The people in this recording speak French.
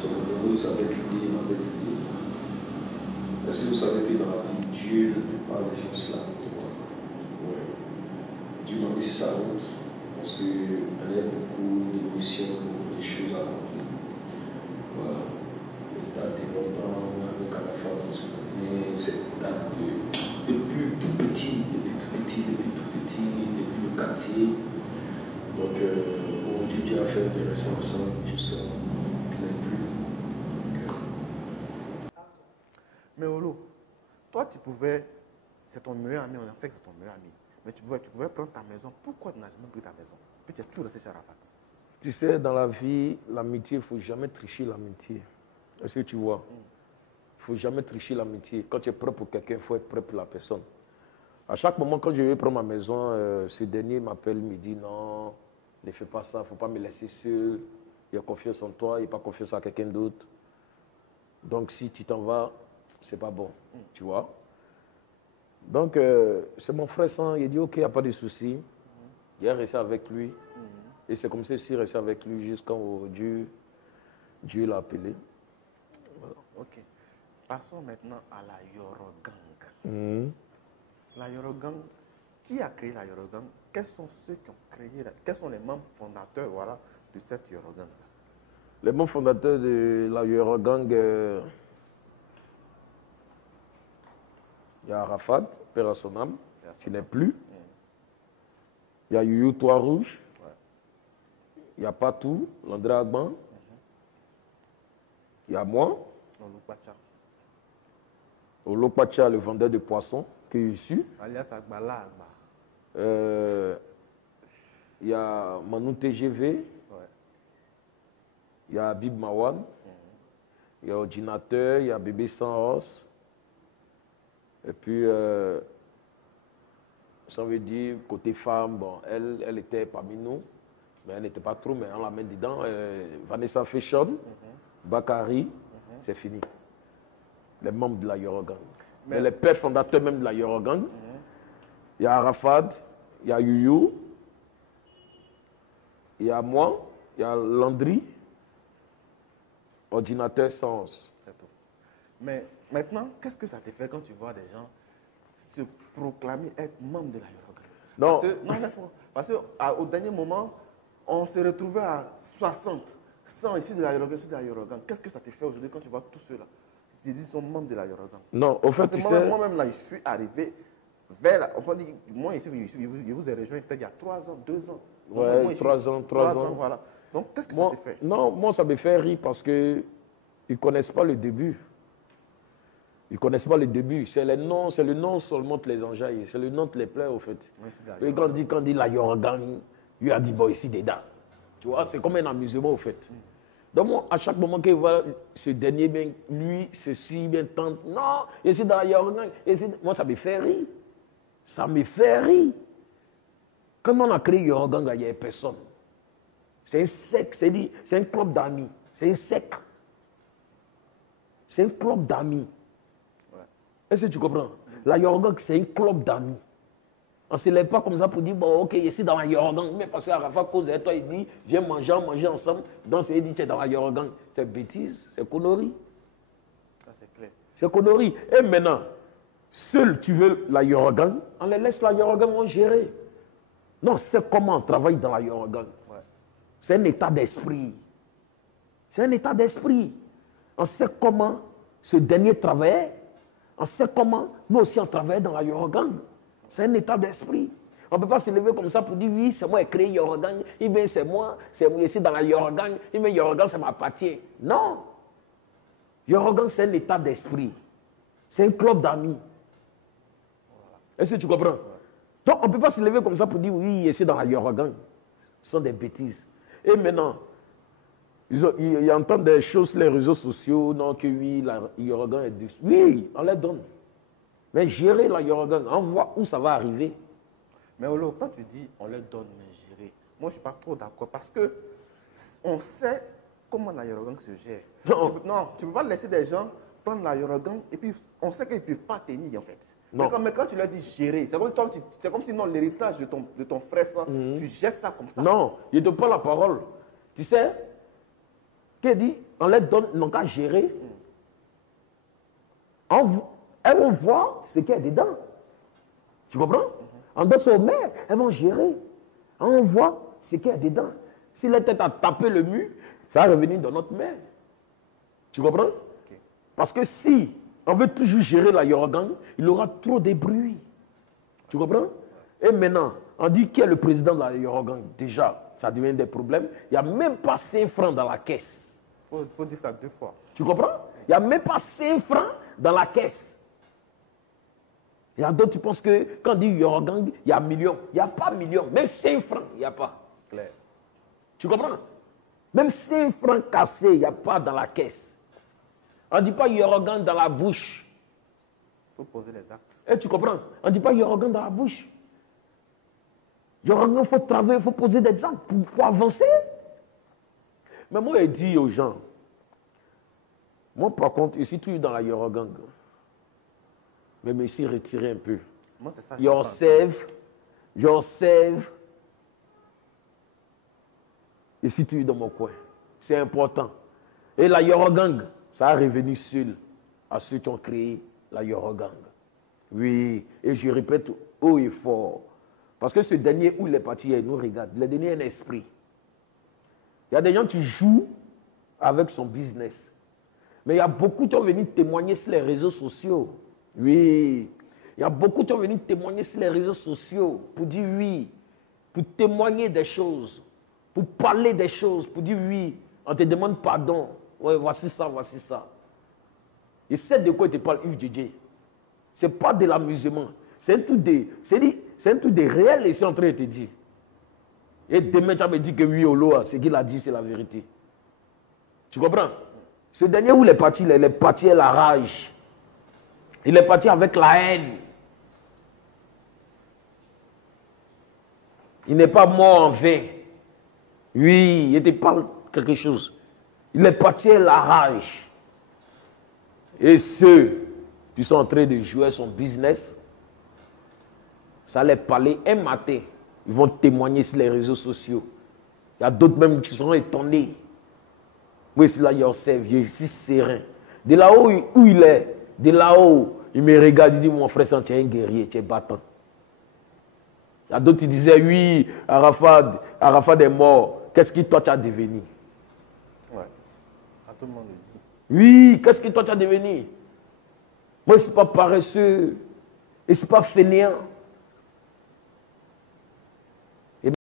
Son numéro, il s'appelle Didier, il m'appelle Didier. Est-ce que vous savez que dans la vie, Dieu ne peut pas les gens cela pour 3 ans? Ouais. Dieu m'a mis sa route parce qu'il y a beaucoup d'émissions, beaucoup de choses à accomplir. Voilà. Date de longtemps, avec la femme dans ce pays, cette date depuis tout petit, depuis le quartier. Donc, aujourd'hui, Dieu a fait des récents ensemble jusqu'à Mais Olo, toi tu pouvais, c'est ton meilleur ami, on sait que c'est ton meilleur ami, mais tu pouvais prendre ta maison. Pourquoi tu n'as jamais pris ta maison? Puis tu es toujours resté chez Arafat. Tu sais, dans la vie, l'amitié, il ne faut jamais tricher l'amitié. Est-ce que tu vois? Il ne faut jamais tricher l'amitié. Quand tu es prêt pour quelqu'un, il faut être prêt pour la personne. À chaque moment, quand je vais prendre ma maison, ce dernier m'appelle, me dit non, ne fais pas ça, il ne faut pas me laisser seul. Il a confiance en toi, il n'a pas confiance en quelqu'un d'autre. Donc si tu t'en vas, c'est pas bon, tu vois. Donc c'est mon frère, ça, il a dit ok, il n'y a pas de souci. Il est resté avec lui. Et c'est comme ça qu'il est resté avec lui jusqu'au Dieu l'a appelé. Voilà. Ok. Passons maintenant à la Yorogang. La Yorogang, qui a créé la Yorogang? Quels sont ceux qui ont créé, quels sont les membres fondateurs, voilà, de cette Yorogang? Les membres fondateurs de la Yorogang, il y a Arafat, père à son âme, qui n'est plus. Il y a Youyou Toit Rouge. Il y a Patou, l'André Agban. Il y a moi. Olokpacha, le vendeur de poissons, qui est issu. Alias Agbala Agba. Il y a Manou TGV. Il y a Habib Mawan. Il y a Ordinateur, il y a Bébé Sans Os. Et puis, ça veut dire, côté femme, bon, elle était parmi nous. Mais elle n'était pas trop, mais on la met dedans. Vanessa Fashion, Bakari, c'est fini. Les membres de la Yorogang. Mais les pères fondateurs même de la Yorogang, il y a Arafat, il y a Youyou, il y a moi, il y a Landry, Ordinateur Sens. Mais maintenant, qu'est-ce que ça te fait quand tu vois des gens se proclamer être membres de la Yorogang? Non. Parce qu'au dernier moment, on se retrouvait à 60, 100 ici de la Yorogang. Qu'est-ce que ça te fait aujourd'hui quand tu vois tous ceux-là? Ils disent qu'ils sont membres de la Yorogang. Non, au fait, tu sais... Moi-même, là, je suis arrivé vers la... On peut dire, moi, ici, je vous ai rejoint peut-être il y a 3 ans, 2 ans. Ouais, moi, 3 ans. Voilà. Donc, qu'est-ce que ça te fait? Non, moi, ça me fait rire parce qu'ils ne connaissent pas le début. Ils ne connaissent pas le début. C'est le nom seulement qui les enjaille. C'est le nom qui les plaît, au fait. Oui, et quand on dit la Yorogang, lui a dit, bon, ici, dedans. Tu vois, c'est comme un amusement, au fait. Donc, moi, à chaque moment qu'il voit ce dernier, bien, lui, ceci, bien, tant, non, ici, dans la Yorogang, moi, ça me fait rire. Ça me fait rire. Quand on a créé Yorogang, il n'y avait personne. C'est un secte, c'est un club d'amis. C'est un secte. C'est un club d'amis. Est-ce que tu comprends? La Yorogang, c'est un club d'amis. On ne se lève pas comme ça pour dire, bon, ok, ici dans la Yorogang, mais parce qu'Arafat cause de toi, il dit, viens manger ensemble. Donc, il dit, tu es dans la Yorogang. C'est bêtise, c'est connerie. Ça, c'est clair. C'est connerie. Et maintenant, seul tu veux la Yorogang, on les laisse la Yorogang, on gérer. Non, c'est comment on travaille dans la Yorogang. C'est un état d'esprit. C'est un état d'esprit. On sait comment ce dernier travaillait. On sait comment nous aussi on travaille dans la Yorogang. C'est un état d'esprit. On ne peut pas se lever comme ça pour dire oui, c'est moi qui ai créé Yorogang, c'est moi ici dans la Yorogang, Yorogang ça m'appartient. Non. Yorogang c'est un état d'esprit. C'est un club d'amis. Est-ce que tu comprends? Donc on ne peut pas se lever comme ça pour dire oui, ici dans la Yorogang. Ce sont des bêtises. Et maintenant, ils entendent des choses sur les réseaux sociaux, non, que oui, la Yorogang est dessus. Oui, on les donne. Mais gérer la Yorogang, on voit où ça va arriver. Mais Olo, quand tu dis on les donne, mais gérer, moi je ne suis pas trop d'accord parce que on sait comment la Yorogang se gère. Non, tu ne peux pas laisser des gens prendre la Yorogang et puis on sait qu'ils ne peuvent pas tenir en fait. Mais quand tu leur dis gérer, c'est comme si non, l'héritage de ton frère, ça, tu jettes ça comme ça. Non, il ne donne pas la parole. Tu sais, qu'il dit, on leur donne, n'ont qu'à gérer. Elles vont voir ce qu'il y a dedans. Tu comprends? En d'autres maires, elles vont gérer. On voit ce qu'il y a dedans. Si la tête a tapé le mur, ça va revenir dans notre main. Tu comprends? Okay. Parce que si on veut toujours gérer la Yorogang, il y aura trop de bruit. Tu comprends? Et maintenant, on dit qui est le président de la Yorogang. Déjà, ça devient des problèmes. Il n'y a même pas 5 francs dans la caisse. Il faut dire ça 2 fois. Tu comprends? Il n'y a même pas 5 francs dans la caisse. Il y a d'autres qui pensent que quand on dit Yorogang, il y a millions. Il n'y a pas millions. Même 5 francs, il n'y a pas. Claire. Tu comprends? Même 5 francs cassés, il n'y a pas dans la caisse. On ne dit pas Yorogang dans la bouche. Il faut poser les actes. Et tu comprends? On ne dit pas Yorogang dans la bouche. Yorogang, il faut travailler, il faut poser des actes pour avancer. Mais moi, je dis aux gens, moi par contre, je suis toujours dans la Yorogang. Mais je me suis retiré un peu. Moi, c'est ça. Yourself. Je suis toujours dans mon coin. C'est important. Et la Yorogang, ça a revenu seul à ceux qui ont créé la Yorogang. Oui, et je répète haut et fort. Parce que ce dernier où il est parti, il nous regarde. Il a donné un esprit. Il y a des gens qui jouent avec son business. Mais il y a beaucoup qui ont venu témoigner sur les réseaux sociaux. Oui. Il y a beaucoup qui ont venu témoigner sur les réseaux sociaux pour dire oui, pour témoigner des choses, pour parler des choses, pour dire oui, on te demande pardon. Oui, voici ça, voici ça. Et c'est de quoi il te parle, Yves DJ. Ce n'est pas de l'amusement. C'est un truc de réel et c'est en train de te dire. Et demain, tu vas me dire que oui, Olo, ce qu'il a dit, c'est la vérité. Tu comprends? Ce dernier où il est parti à la rage. Il est parti avec la haine. Il n'est pas mort en vain. Oui, il te parle quelque chose. Il est parti à la rage. Et ceux qui sont en train de jouer son business, ça les parler un matin. Ils vont témoigner sur les réseaux sociaux. Il y a d'autres même qui seront étonnés. Moi, c'est là, Yourself, je suis serein. De là-haut où il est, de là-haut, il me regarde, il dit, mon frère, tu es un guerrier, tu es battant. Il y a d'autres qui disaient, oui, Arafat est mort. Qu'est-ce que toi, tu as devenu? Ouais. À tout le monde le dit. Oui, qu'est-ce que toi, tu as devenu? Moi, je ne suis pas paresseux. Et ce n'est pas fainéant.